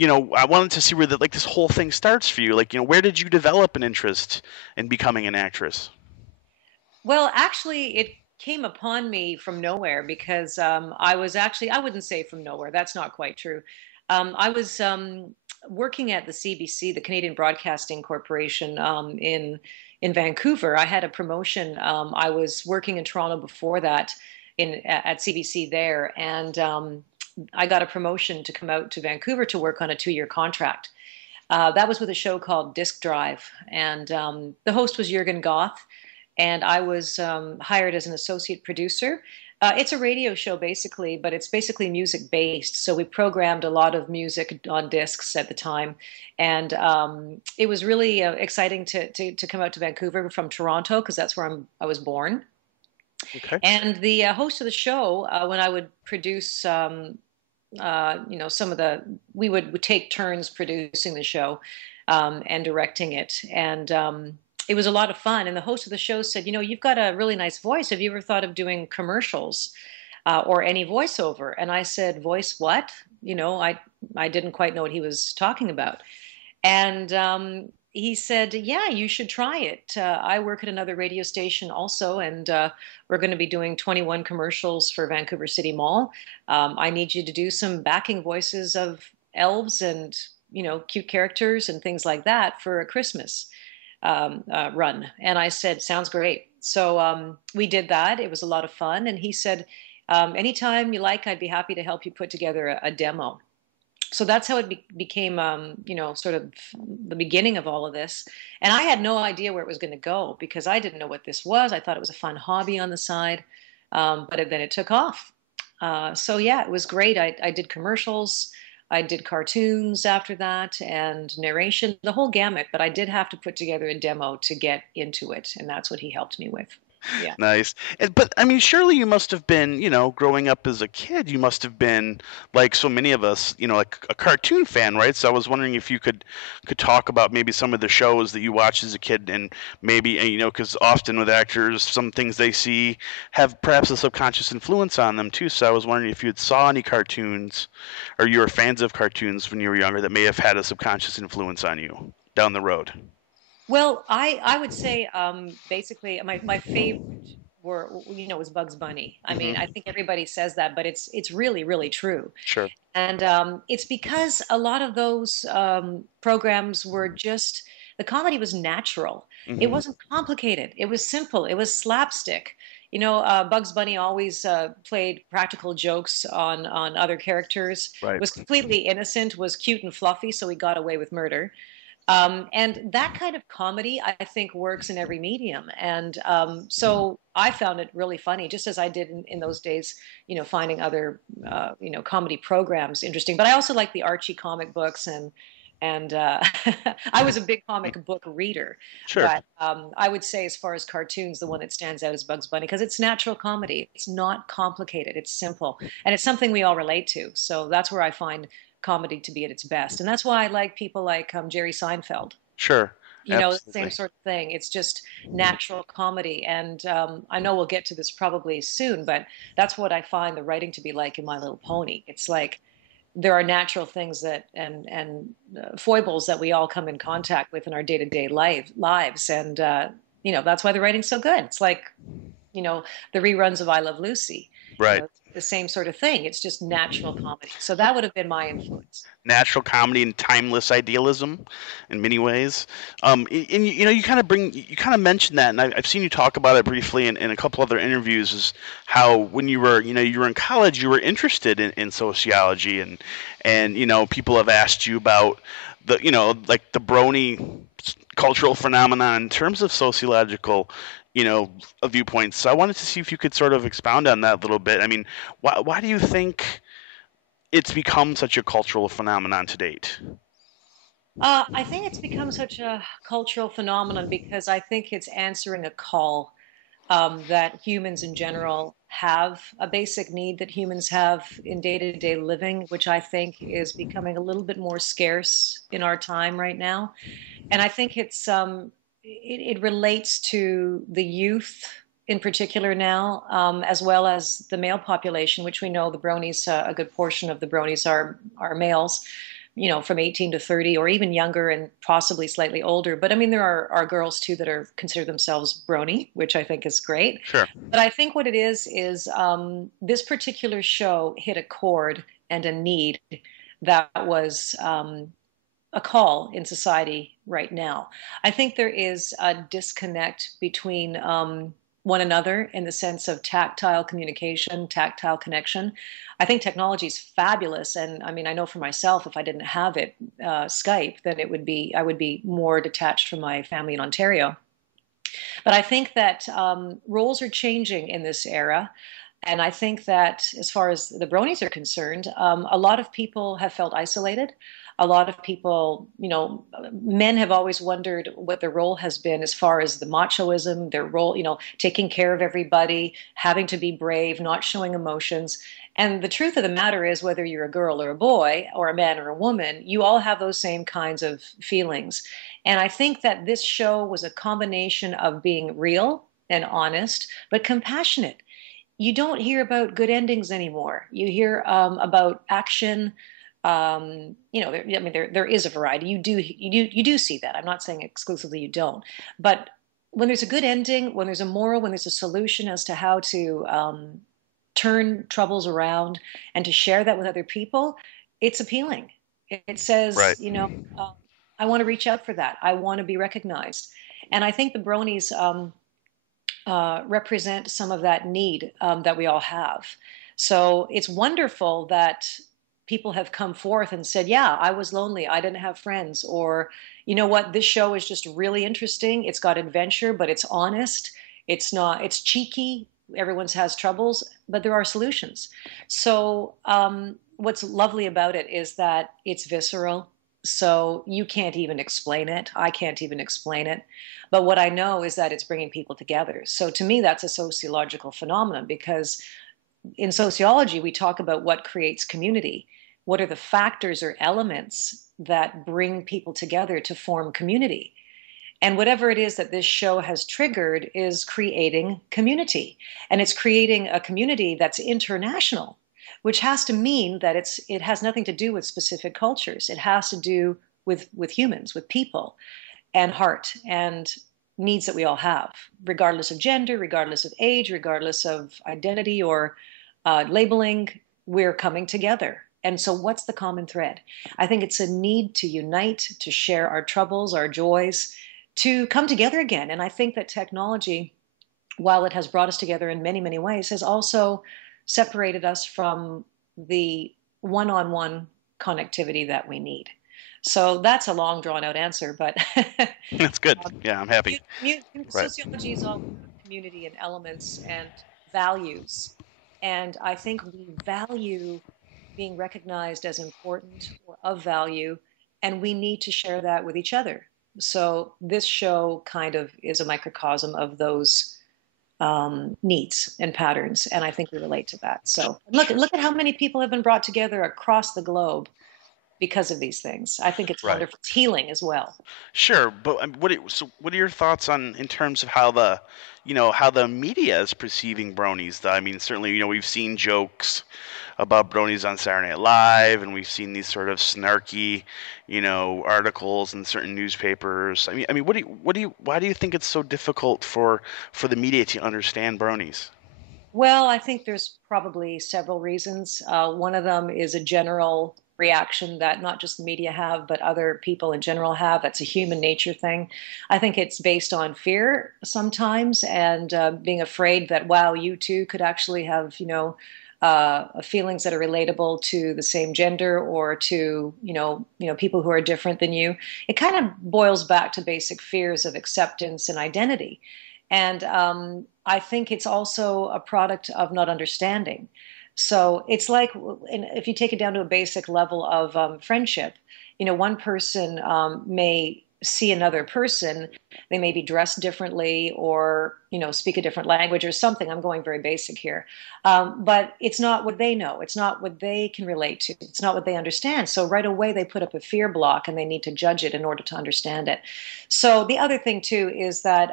I wanted to see where this whole thing starts for you. Where did you develop an interest in becoming an actress? Well, actually, it came upon me from nowhere because I was actually, I wouldn't say from nowhere, that's not quite true. I was working at the CBC, the Canadian Broadcasting Corporation, in Vancouver. I had a promotion. I was working in Toronto before that at CBC there, and I got a promotion to come out to Vancouver to work on a 2-year contract. That was with a show called Disc Drive, and the host was Jurgen Goth, and I was hired as an associate producer. It's a radio show basically, but it's basically music based. So we programmed a lot of music on discs at the time, and it was really exciting to come out to Vancouver from Toronto because that's where I was born. Okay. And the host of the show, when I would produce, some of the, we would take turns producing the show and directing it. And it was a lot of fun. And the host of the show said, you've got a really nice voice. Have you ever thought of doing commercials or any voiceover? And I said, voice what? I didn't quite know what he was talking about. And he said, yeah, you should try it. I work at another radio station also, and we're going to be doing 21 commercials for Vancouver City Mall. I need you to do some backing voices of elves and, cute characters and things like that for a Christmas run. And I said, sounds great. So we did that. It was a lot of fun. And he said, anytime you like, I'd be happy to help you put together a demo. So that's how it became, sort of the beginning of all of this. And I had no idea where it was going to go because I didn't know what this was. I thought it was a fun hobby on the side, then it took off. So yeah, it was great. I did commercials, I did cartoons after that, and narration, the whole gamut. But I did have to put together a demo to get into it, and that's what he helped me with. Yeah. Nice. But I mean, surely you must have been, growing up as a kid, you must have been like so many of us, like a cartoon fan, right? So I was wondering if you could talk about maybe some of the shows that you watched as a kid, and maybe, and, because often with actors, some things they see have perhaps a subconscious influence on them too. So I was wondering if you had saw any cartoons, or you were fans of cartoons when you were younger that may have had a subconscious influence on you down the road. Well, I would say basically my favorite were was Bugs Bunny. I mean, I Hmm. think everybody says that, but it's really really true. Sure. And it's because a lot of those programs were just, the comedy was natural. It Hmm. wasn't complicated. It was simple. It was slapstick. Bugs Bunny always played practical jokes on other characters. Right. Was completely innocent. Was cute and fluffy, so he got away with murder. And that kind of comedy, I think, works in every medium. And so I found it really funny, just as I did in those days, finding other, comedy programs interesting. But I also like the Archie comic books, and I was a big comic book reader. Sure. But I would say, as far as cartoons, the one that stands out is Bugs Bunny because it's natural comedy. It's not complicated. It's simple, and it's something we all relate to. So that's where I find comedy to be at its best. And that's why I like people like Jerry Seinfeld. Sure. The same Absolutely. sort of thing. It's just natural comedy. And I know we'll get to this probably soon, but that's what I find the writing to be like in My Little Pony. It's like there are natural things that and foibles that we all come in contact with in our day-to-day lives. And, that's why the writing's so good. It's like, the reruns of I Love Lucy. Right. It's the same sort of thing. It's just natural comedy. So that would have been my influence. Natural comedy and timeless idealism in many ways. And you kind of mentioned that, and I've seen you talk about it briefly in a couple other interviews, is how when you were in college, you were interested in sociology, and people have asked you about like the Brony cultural phenomenon in terms of sociological, viewpoints. So I wanted to see if you could sort of expound on that a little bit. I mean, why do you think it's become such a cultural phenomenon to date? I think it's become such a cultural phenomenon because I think it's answering a call that humans in general have, a basic need that humans have in day-to-day living, which I think is becoming a little bit more scarce in our time right now. And I think it relates to the youth in particular now, as well as the male population, which we know the bronies, a good portion of the bronies are males. from 18 to 30 or even younger and possibly slightly older. But I mean, there are girls too that are consider themselves brony, which I think is great. Sure. But I think what it is this particular show hit a chord and a need that was a call in society right now. I think there is a disconnect between one another in the sense of tactile communication, tactile connection. I think technology is fabulous, and I mean, I know for myself, if I didn't have it, Skype, then I would be more detached from my family in Ontario. But I think that roles are changing in this era. And I think that as far as the bronies are concerned, a lot of people have felt isolated. A lot of people, men have always wondered what their role has been as far as the machoism, their role, taking care of everybody, having to be brave, not showing emotions. And the truth of the matter is, whether you're a girl or a boy, or a man or a woman, you all have those same kinds of feelings. And I think that this show was a combination of being real and honest, but compassionate. You don't hear about good endings anymore. You hear about action. I mean, there is a variety. You do see that. I'm not saying exclusively you don't, but when there's a good ending, when there's a moral, when there's a solution as to how to turn troubles around and to share that with other people, it's appealing. It says, Right. I want to reach out for that. I want to be recognized, and I think the bronies. Represent some of that need that we all have. So it's wonderful that people have come forth and said, yeah, I was lonely. I didn't have friends. Or, you know what, this show is just really interesting. It's got adventure, but it's honest. It's not, it's cheeky. Everyone's has troubles, but there are solutions. So what's lovely about it is that it's visceral. So you can't even explain it. I can't even explain it. But what I know is that it's bringing people together. So to me, that's a sociological phenomenon because in sociology, we talk about what creates community. What are the factors or elements that bring people together to form community? And whatever it is that this show has triggered is creating community. And it's creating a community that's international, which has to mean that it has nothing to do with specific cultures. It has to do with humans, with people and heart and needs that we all have, regardless of gender, regardless of age, regardless of identity or labeling. We're coming together. And so, what's the common thread? I think it's a need to unite, to share our troubles, our joys, to come together again. And I think that technology, while it has brought us together in many, many ways, has also separated us from the one on one connectivity that we need. So that's a long, drawn out answer, but That's good. Yeah, I'm happy. Right. sociology is all about community and elements and values. And I think we value being recognized as important or of value, and we need to share that with each other. So this show kind of is a microcosm of those needs and patterns, and I think we relate to that. So Sure. look at how many people have been brought together across the globe because of these things. I think it's Right. wonderful. It's healing as well. Sure, but what are your thoughts on in terms of how how the media is perceiving bronies? I mean, certainly, we've seen jokes about bronies on Saturday Night Live, and we've seen these sort of snarky, articles in certain newspapers. I mean, why do you think it's so difficult for the media to understand bronies? Well, I think there's probably several reasons. One of them is a general reaction that not just the media have, but other people in general have. That's a human nature thing. I think it's based on fear sometimes and being afraid that, wow, you too could actually have, feelings that are relatable to the same gender or to, people who are different than you. It kind of boils back to basic fears of acceptance and identity. And I think it's also a product of not understanding. So it's like, if you take it down to a basic level of friendship, one person may see another person, they may be dressed differently or, speak a different language or something. I'm going very basic here. But it's not what they know. It's not what they can relate to. It's not what they understand. So right away, they put up a fear block and they need to judge it in order to understand it. So the other thing too is that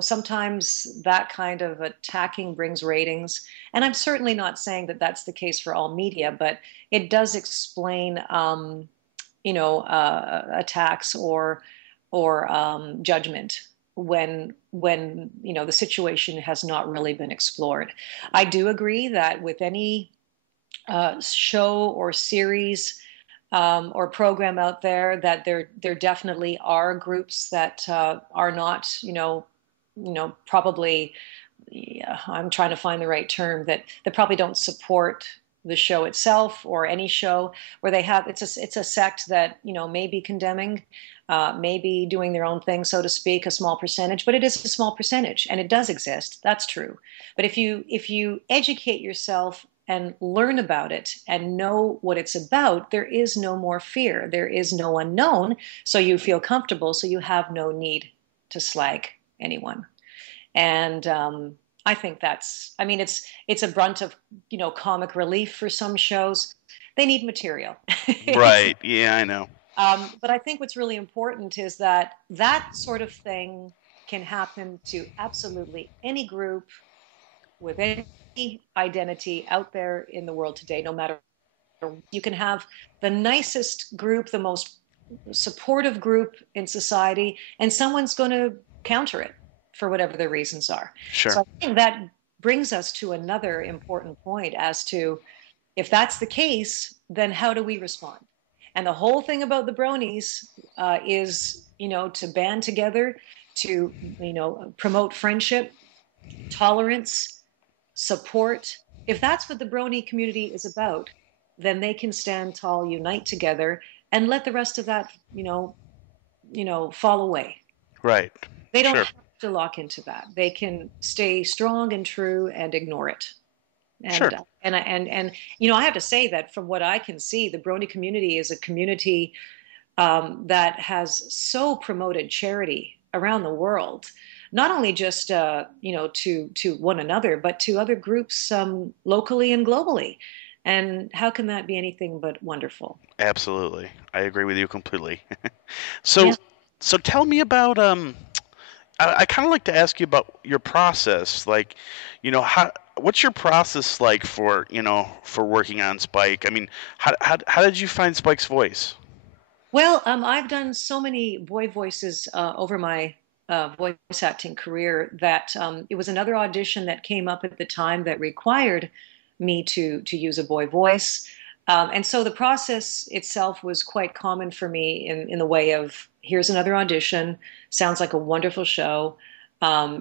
sometimes that kind of attacking brings ratings, and I'm certainly not saying that that's the case for all media, but it does explain. attacks or judgment when the situation has not really been explored. I do agree that with any show or series or program out there, that there definitely are groups that are not, probably, yeah, I'm trying to find the right term, that probably don't support the show itself or any show, where they have it's a sect that may be condemning, may be doing their own thing, so to speak, a small percentage, but it is a small percentage, and it does exist. That's true. But if you educate yourself and learn about it and know what it's about, there is no more fear. There is no unknown, so you feel comfortable, so you have no need to slag anyone. And I think I mean, it's a brunt of comic relief for some shows. They need material. It's Right. Yeah, I know. but I think what's really important is that that sort of thing can happen to absolutely any group with any identity out there in the world today, no matter. You can have the nicest group, the most supportive group in society, and someone's going to counter it for whatever their reasons are. Sure. So I think that brings us to another important point as to, if that's the case, then how do we respond? And the whole thing about the bronies is, to band together, to, promote friendship, tolerance, support. If that's what the Brony community is about, then they can stand tall, unite together, and let the rest of that, fall away. Right. They don't Sure. have to lock into that. They can stay strong and true and ignore it. Sure. And I have to say that from what I can see, the Brony community is a community that has so promoted charity around the world, not only just to one another, but to other groups locally and globally. And how can that be anything but wonderful? Absolutely. I agree with you completely. Yeah. So, so tell me about I kind of like to ask you about your process. Like, how what's your process like for for working on Spike? I mean, how did you find Spike's voice? Well, I've done so many boy voices over my voice acting career that it was another audition that came up at the time that required me to use a boy voice. And so the process itself was quite common for me in the way of, here's another audition, sounds like a wonderful show.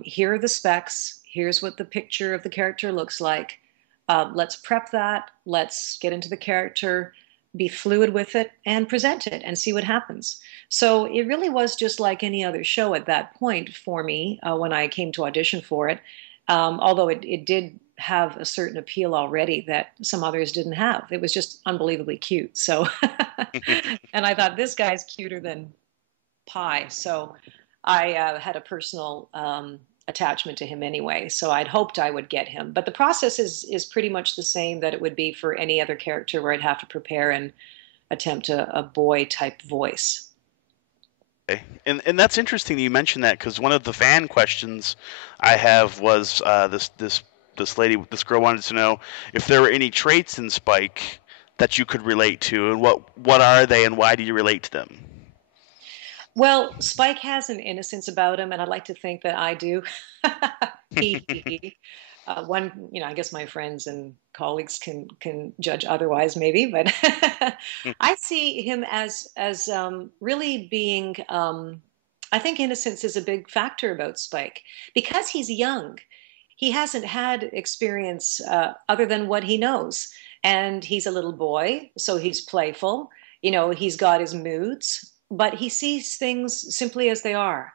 Here are the specs. Here's what the picture of the character looks like. Let's prep that. Let's get into the character, be fluid with it, and present it and see what happens. So it really was just like any other show at that point for me when I came to audition for it. Although it did have a certain appeal already that some others didn't have. It was just unbelievably cute. So, and I thought, this guy's cuter than pie. So I had a personal attachment to him anyway. So I'd hoped I would get him. But the process is pretty much the same that it would be for any other character, where I'd have to prepare and attempt a boy type voice. Okay. And that's interesting that you mentioned that, because one of the fan questions I have was this girl wanted to know if there were any traits in Spike that you could relate to, and what are they, and why do you relate to them? Well, Spike has an innocence about him, and I'd like to think that I do. He, I guess my friends and colleagues can judge otherwise, maybe, but I see him as really being. I think innocence is a big factor about Spike because he's young. He hasn't had experience other than what he knows, and he's a little boy, so he's playful. He's got his moods, but he sees things simply as they are.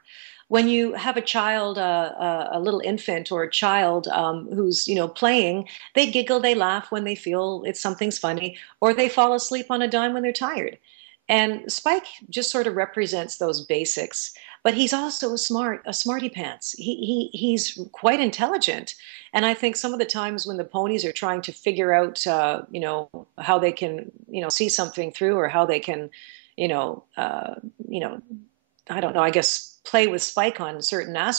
When you have a child, a little infant or a child who's playing, they giggle, they laugh when they feel something's funny, or they fall asleep on a dime when they're tired. And Spike just sort of represents those basics, but he's also a smarty pants. He's quite intelligent, and I think some of the times when the ponies are trying to figure out, how they can, see something through, or how they can, you know, uh, you know, I don't know, I guess play with Spike on certain aspects.